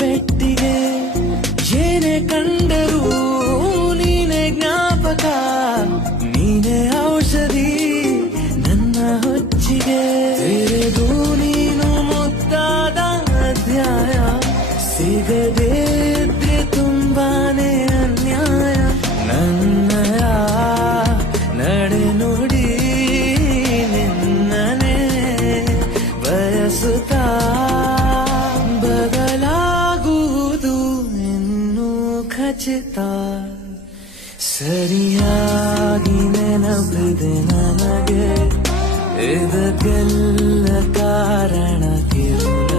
ಪೆಟ್ಟಿಗೆ ಏನೇ ಕಂಡರೂ ನೀನೆ ಜ್ಞಾಪಕ, ನೀನೆ ಔಷಧಿ ನನ್ನ ಹೊಚ್ಚಿಗೆ. ತೆರೆದು ನೀನು ಮುದ್ದಾದ ಅಧ್ಯಾಯ, ಸಿಗದೇ ಇದ್ರೆ ತುಂಬಾನೇ ಅನ್ಯಾಯ. ನನ್ನಯ ನಡೆ ನುಡಿ ನಿನ್ನನೆ ಬಯಸುತ್ತಾ, ಬದಲಾಗುವುದು ಇನ್ನೂ ಖಚಿತ. ಸರಿಯಾಗಿ ನೆನಪಿದೆ ನನಗೆ, ಇದಕ್ಕೆಲ್ಲ ಕಾರಣ ಕಿರುಳ